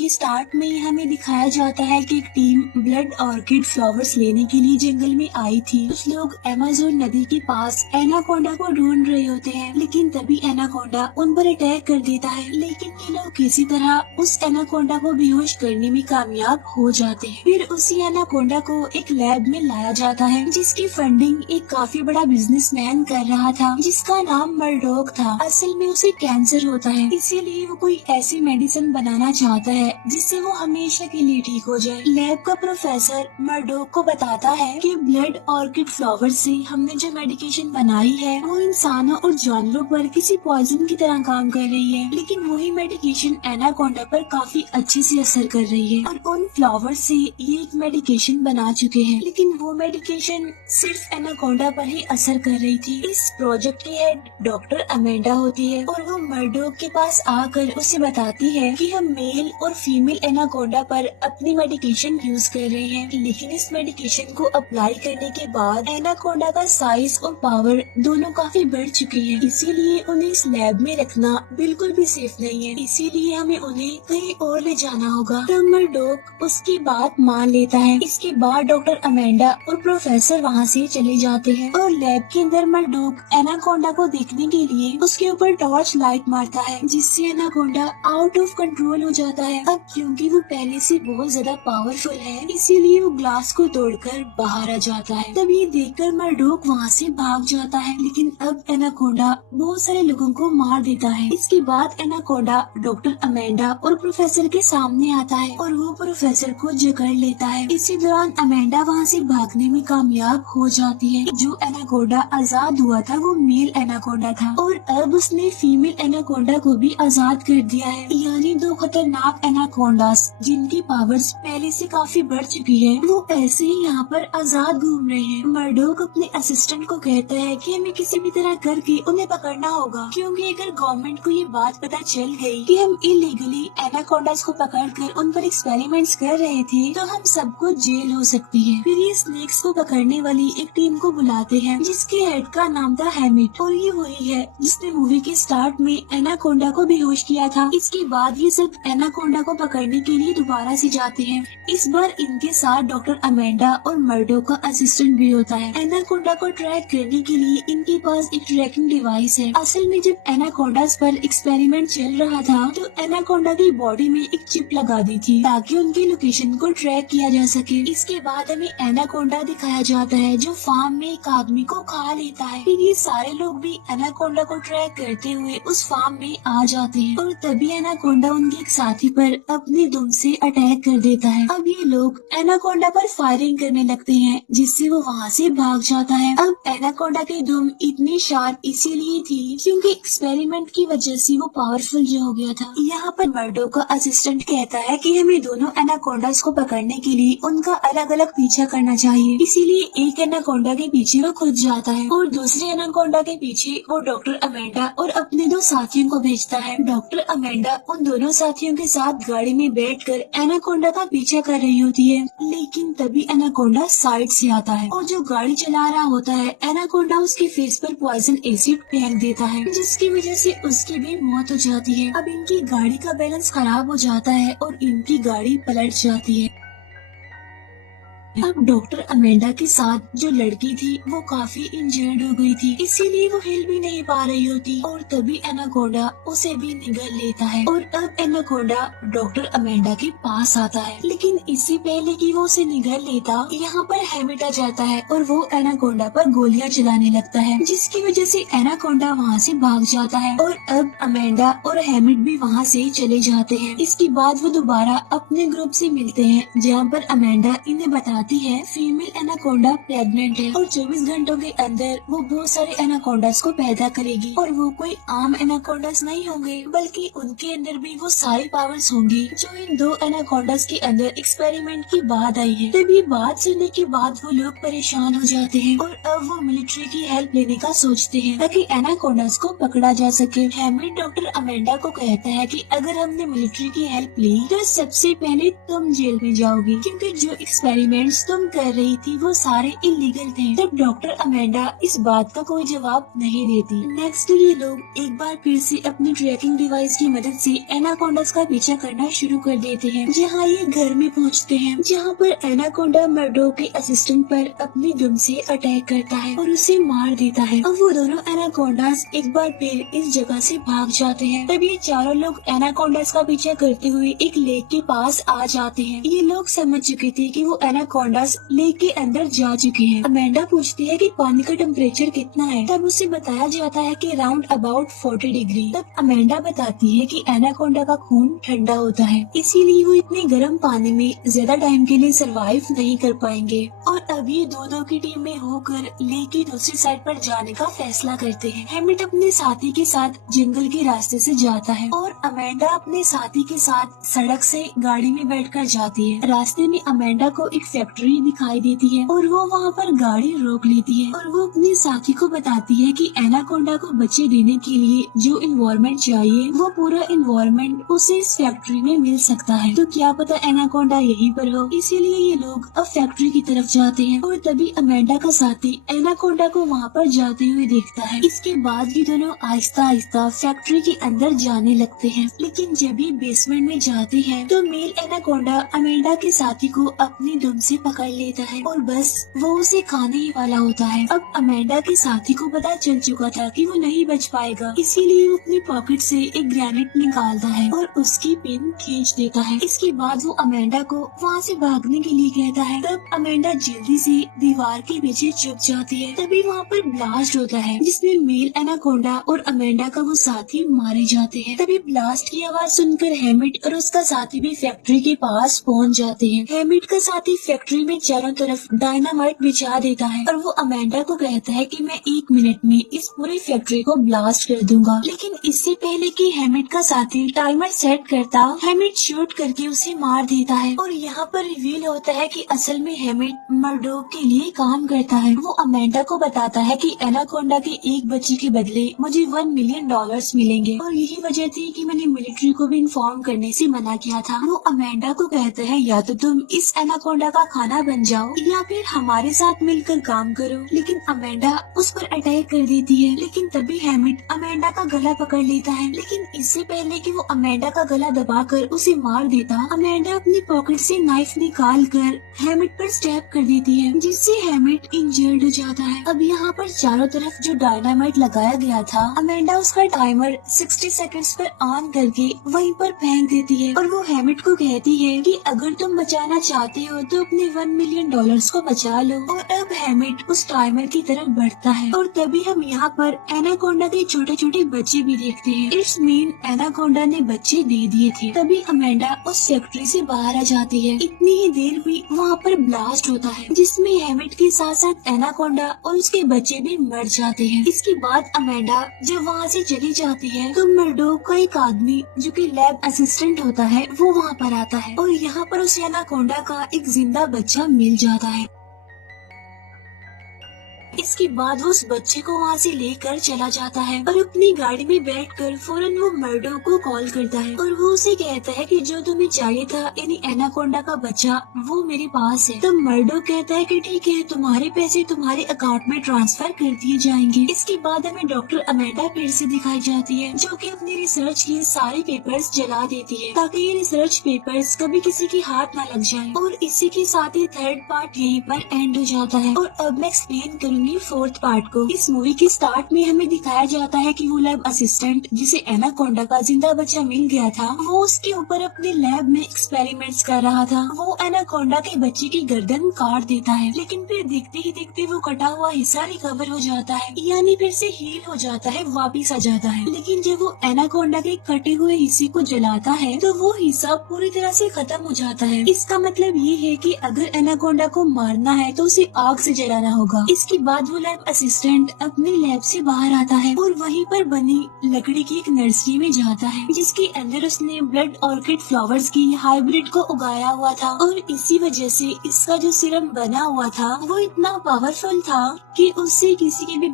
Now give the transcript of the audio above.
के स्टार्ट में हमें दिखाया जाता है कि एक टीम ब्लड ऑर्किड फ्लावर्स लेने के लिए जंगल में आई थी। कुछ लोग अमेज़न नदी के पास एनाकोंडा को ढूंढ रहे होते हैं, लेकिन तभी एनाकोंडा उन पर अटैक कर देता है। लेकिन ये लोग किसी तरह उस एनाकोंडा को बेहोश करने में कामयाब हो जाते हैं। फिर उसी एनाकोंडा को एक लैब में लाया जाता है, जिसकी फंडिंग एक काफी बड़ा बिजनेसमैन कर रहा था, जिसका नाम मर्डोक था। असल में उसे कैंसर होता है, इसीलिए वो कोई ऐसी मेडिसिन बनाना चाहता है जिससे वो हमेशा के लिए ठीक हो जाए। लैब का प्रोफेसर मर्डोक को बताता है कि ब्लड ऑर्किड फ्लावर से हमने जो मेडिकेशन बनाई है वो इंसानों और जानवरों पर किसी पॉइजन की तरह काम कर रही है, लेकिन वही मेडिकेशन एनाकोंडा पर काफी अच्छे से असर कर रही है। और उन फ्लावर से ये एक मेडिकेशन बना चुके हैं, लेकिन वो मेडिकेशन सिर्फ एनाकोंडा पर ही असर कर रही थी। इस प्रोजेक्ट की हेड डॉक्टर अमेंडा होती है और वो मर्डोक के पास आकर उसे बताती है कि हम मेल और फीमेल एनाकोंडा पर अपनी मेडिकेशन यूज कर रहे हैं, लेकिन इस मेडिकेशन को अप्लाई करने के बाद एनाकोंडा का साइज और पावर दोनों काफी बढ़ चुकी है, इसीलिए उन्हें इस लैब में रखना बिल्कुल भी सेफ नहीं है। इसीलिए हमें उन्हें कहीं और ले जाना होगा। तब मर्डोक उसकी बात मान लेता है। इसके बाद डॉक्टर अमेंडा और प्रोफेसर वहाँ से चले जाते हैं और लैब के अंदर मर्डोक एनाकोंडा को देखने के लिए उसके ऊपर टॉर्च लाइट मारता है, जिससे एनाकोंडा आउट ऑफ कंट्रोल हो जाता है। अब क्योंकि वो पहले से बहुत ज्यादा पावरफुल है, इसीलिए वो ग्लास को तोड़कर बाहर आ जाता है। तब ये देखकर मर्डोक वहाँ से भाग जाता है, लेकिन अब एनाकोंडा बहुत सारे लोगों को मार देता है। इसके बाद एनाकोंडा डॉक्टर अमेंडा और प्रोफेसर के सामने आता है और वो प्रोफेसर को जकड़ लेता है। इसी दौरान अमेंडा वहाँ से भागने में कामयाब हो जाती है। जो एनाकोंडा आजाद हुआ था वो मेल एनाकोंडा था और अब उसने फीमेल एनाकोंडा को भी आजाद कर दिया है। यानी दो खतरनाक एनाकोंडास जिनकी पावर्स पहले से काफी बढ़ चुकी है, वो ऐसे ही यहाँ पर आजाद घूम रहे हैं। मर्डोक अपने असिस्टेंट को कहता है कि हमें किसी भी तरह करके उन्हें पकड़ना होगा, क्योंकि अगर गवर्नमेंट को ये बात पता चल गई कि हम इलीगली एनाकोंडास को पकड़कर उन पर एक्सपेरिमेंट्स कर रहे थे, तो हम सबको जेल हो सकती है। फिर ये स्नेक्स को पकड़ने वाली एक टीम को बुलाते हैं, जिसके हेड का नाम था हैमिट, और ये वही है जिसने मूवी के स्टार्ट में एनाकोंडा को बेहोश किया था। इसके बाद ये सब एनाकोंडा को पकड़ने के लिए दोबारा से जाते हैं। इस बार इनके साथ डॉक्टर अमेंडा और मर्डोक का असिस्टेंट भी होता है। एनाकोंडा को ट्रैक करने के लिए इनके पास एक ट्रैकिंग डिवाइस है। असल में जब एनाकोंडास पर एक्सपेरिमेंट चल रहा था तो एनाकोंडा की बॉडी में एक चिप लगा दी थी ताकि उनकी लोकेशन को ट्रैक किया जा सके। इसके बाद हमें एनाकोंडा दिखाया जाता है जो फार्म में एक आदमी को खा लेता है। फिर ये सारे लोग भी एनाकोंडा को ट्रैक करते हुए उस फार्म में आ जाते हैं और तभी एनाकोंडा उनके एक साथी पर अपने दुम से अटैक कर देता है। अब ये लोग एनाकोंडा पर फायरिंग करने लगते हैं, जिससे वो वहाँ से भाग जाता है। अब एनाकोंडा की दुम इतनी शार्प इसीलिए थी क्योंकि एक्सपेरिमेंट की वजह से वो पावरफुल जो हो गया था। यहाँ पर मर्डोक का असिस्टेंट कहता है कि हमें दोनों एनाकोंडास को पकड़ने के लिए उनका अलग अलग पीछा करना चाहिए। इसीलिए एक एनाकोंडा के पीछे वो खुद जाता है और दूसरे एनाकोंडा के पीछे वो डॉक्टर अमेंडा और अपने दो साथियों को भेजता है। डॉक्टर अमेंडा उन दोनों साथियों के साथ गाड़ी में बैठकर एनाकोंडा का पीछा कर रही होती है, लेकिन तभी एनाकोंडा साइड से आता है और जो गाड़ी चला रहा होता है एनाकोंडा उसके फेस पर पॉइजन एसिड फेंक देता है, जिसकी वजह से उसकी भी मौत हो जाती है। अब इनकी गाड़ी का बैलेंस खराब हो जाता है और इनकी गाड़ी पलट जाती है। अब डॉक्टर अमेंडा के साथ जो लड़की थी वो काफी इंजर्ड हो गई थी, इसीलिए वो हिल भी नहीं पा रही होती और तभी एनाकोंडा उसे भी निगल लेता है और अब एनाकोंडा डॉक्टर अमेंडा के पास आता है। लेकिन इससे पहले कि वो उसे निगल लेता, यहाँ पर हैमिट आ जाता है और वो एनाकोंडा पर गोलियां चलाने लगता है, जिसकी वजह से एनाकोंडा वहाँ से भाग जाता है और अब अमेंडा और हैमिट भी वहाँ से चले जाते हैं। इसके बाद वो दोबारा अपने ग्रुप से मिलते हैं, जहाँ पर अमेंडा इन्हें बताती है फीमेल एनाकोंडा प्रेग्नेंट है और 24 घंटों के अंदर वो बहुत सारे एनाकोंडास को पैदा करेगी और वो कोई आम एनाकोंडास नहीं होंगे, बल्कि उनके अंदर भी वो सारी पावर्स होंगी जो इन दो एनाकोंडास के अंदर एक्सपेरिमेंट की बात आई है। तभी बात सुनने के बाद वो लोग परेशान हो जाते हैं और अब वो मिलिट्री की हेल्प लेने का सोचते हैं ताकि एनाकोंडास को पकड़ा जा सके। हैमिट डॉक्टर अमेंडा को कहता है कि अगर हमने मिलिट्री की हेल्प ली तो सबसे पहले तुम जेल में जाओगी, क्योंकि जो एक्सपेरिमेंट एक्सपेरिमेंट्स तुम कर रही थी वो सारे इलीगल थे। तब डॉक्टर अमेंडा इस बात का कोई जवाब नहीं देती। नेक्स्ट ये लोग एक बार फिर से अपनी ट्रैकिंग डिवाइस की मदद से एनाकोंडास का पीछा करना शुरू कर देते हैं। जहाँ ये घर में पहुँचते हैं, जहाँ पर एनाकोंडा मर्डो के असिस्टेंट पर अपनी दुम से अटैक करता है और उसे मार देता है। अब वो दोनों एनाकोंडास एक बार फिर इस जगह से भाग जाते हैं। तब ये चारों लोग एनाकोंडास का पीछा करते हुए एक लेक के पास आ जाते हैं। ये लोग समझ चुके थे कि वो एनाकोंडास लेक के अंदर जा चुके हैं। अमेंडा पूछती है कि पानी का टेम्परेचर कितना है। तब उसे बताया जाता है कि राउंड अबाउट 40 डिग्री। तब अमेंडा बताती है कि एनाकोंडा का खून ठंडा होता है, इसीलिए वो इतने गर्म पानी में ज्यादा टाइम के लिए सरवाइव नहीं कर पाएंगे। और अब ये दो की टीम में होकर लेक की दूसरी साइड पर जाने का फैसला करते हैं। हैमिट अपने साथी के साथ जंगल के रास्ते से जाता है और अमेंडा अपने साथी के साथ सड़क से गाड़ी में बैठकर जाती है। रास्ते में अमेंडा को एक फैक्ट्री दिखाई देती है और वो वहाँ पर गाड़ी रोक लेती है और वो अपने साथी को बताती है कि एनाकोंडा को बच्चे देने के लिए जो इन्वायरमेंट चाहिए वो पूरा इन्वायरमेंट उसे इस फैक्ट्री में मिल सकता है। तो क्या पता एनाकोंडा यहीं पर हो। इसीलिए ये लोग अब फैक्ट्री की तरफ जाते हैं और तभी अमेंडा का साथी एनाकोंडा को वहाँ पर जाते हुए देखता है। इसके बाद ये दोनों आहिस्ता आहिस्ता फैक्ट्री के अंदर जाने लगते हैं। लेकिन जब ये बेसमेंट में जाते हैं तो मेल एनाकोंडा अमेंडा के साथी को अपनी दुम से पकड़ लेता है और बस वो उसे खाने ही वाला होता है। अब अमेंडा के साथी को पता चल चुका था कि वो नहीं बच पाएगा, इसीलिए वो अपनी पॉकेट से एक ग्रेनेड निकालता है और उसकी पिन खींच देता है। इसके बाद वो अमेंडा को वहाँ से भागने के लिए कहता है। तब अमेंडा जल्दी से दीवार के पीछे छुप जाती है। तभी वहाँ पर ब्लास्ट होता है जिसमें मेल एनाकोंडा और अमेंडा का वो साथी मारे जाते हैं। तभी ब्लास्ट की आवाज सुनकर हैमिट और उसका साथी भी फैक्ट्री के पास पहुँच जाते हैं। हैमिट का साथी फैक्ट्री में चारों तरफ डायनामाइट बिछा देता है और वो अमेंडा को कहता है कि मैं 1 मिनट में इस पूरी फैक्ट्री को ब्लास्ट कर दूंगा। लेकिन इससे पहले कि हैमिट का साथी टाइमर सेट करता, हैमिट शूट करके उसे मार देता है और यहाँ पर रिवील होता है कि असल में हैमिट मर्डो के लिए काम करता है। वो अमेंडा को बताता है कि एनाकोंडा के एक बच्चे के बदले मुझे $1 मिलियन मिलेंगे और यही वजह थी कि मैंने मिलिट्री को भी इन्फॉर्म करने से मना किया था। वो अमेंडा को कहता है या तो तुम इस एनाकोंडा का खाना बन जाओ या फिर हमारे साथ मिलकर काम करो। लेकिन अमेंडा उस पर अटैक कर देती है। लेकिन तभी हैमिट अमेंडा का गला पकड़ लेता है। लेकिन इससे पहले कि वो अमेंडा का गला दबाकर उसे मार देता, अमेंडा अपनी पॉकेट से नाइफ निकाल कर हैमिट पर स्टैब कर देती है, जिससे हैमिट इंजर्ड हो जाता है। अब यहाँ पर चारों तरफ जो डायनामाइट लगाया गया था, अमेंडा उसका टाइमर 60 सेकंड्स पर ऑन करके वहीं पर फेंक देती है और वो हैमिट को कहती है कि अगर तुम बचाना चाहते हो तो अपने $1 मिलियन को बचा लो। और अब हैमिट उस टाइमर की तरफ बढ़ता है और तभी हम यहाँ पर एनाकोंडा के छोटे छोटे बच्चे भी देखते हैं। इट्स मीन एनाकोंडा ने बच्चे दे दिए थे। तभी अमेंडा उस फैक्ट्री से बाहर आ जाती है। इतनी ही देर में वहाँ पर ब्लास्ट होता है जिसमें हैमिट के साथ साथ एनाकोंडा और उसके बच्चे भी मर जाते हैं। इसके बाद अमेंडा जब वहाँ से चली जाती है तो मर्डो का एक आदमी जो कि लैब असिस्टेंट होता है वो वहाँ पर आता है और यहाँ पर उस एनाकोंडा का एक जिंदा बच्चा मिल जाता है। इसके बाद वो उस बच्चे को वहाँ से लेकर चला जाता है और अपनी गाड़ी में बैठकर फौरन वो मर्डो को कॉल करता है और वो उसे कहता है कि जो तुम्हें चाहिए था यानी एनाकोंडा का बच्चा वो मेरे पास है। तब मर्डो कहता है कि ठीक है, तुम्हारे पैसे तुम्हारे अकाउंट में ट्रांसफर कर दिए जाएंगे। इसके बाद हमें डॉक्टर अमेंडा फिर से दिखाई जाती है जो कि अपनी रिसर्च के सारे पेपर्स जला देती है ताकि ये रिसर्च पेपर्स कभी किसी के हाथ न लग जाए। और इसी के साथ ही थर्ड पार्ट यहीं पर एंड हो जाता है। और अब मैं एक्सप्लेन करूंगी फोर्थ पार्ट को। इस मूवी के स्टार्ट में हमें दिखाया जाता है कि वो लैब असिस्टेंट जिसे एनाकोंडा का जिंदा बच्चा मिल गया था, वो उसके ऊपर अपने लैब में एक्सपेरिमेंट्स कर रहा था। वो एनाकोंडा के बच्चे की गर्दन काट देता है, लेकिन फिर देखते ही देखते वो कटा हुआ हिस्सा रिकवर हो जाता है, यानी फिर से हील हो जाता है, वापिस आ जाता है। लेकिन जब वो एनाकोंडा के कटे हुए हिस्से को जलाता है तो वो हिस्सा पूरी तरह से खत्म हो जाता है। इसका मतलब ये है कि अगर एनाकोंडा को मारना है तो उसे आग से जलाना होगा। इसके बाद वो लैब असिस्टेंट अपने लैब से बाहर आता है और वहीं पर बनी लकड़ी की एक नर्सरी में जाता है जिसके अंदर उसने ब्लड ऑर्किड फ्लावर्स की हाइब्रिड को उगाया हुआ था। और इसी वजह से इसका जो सिरम बना हुआ था वो इतना पावरफुल था कि उससे किसी के भी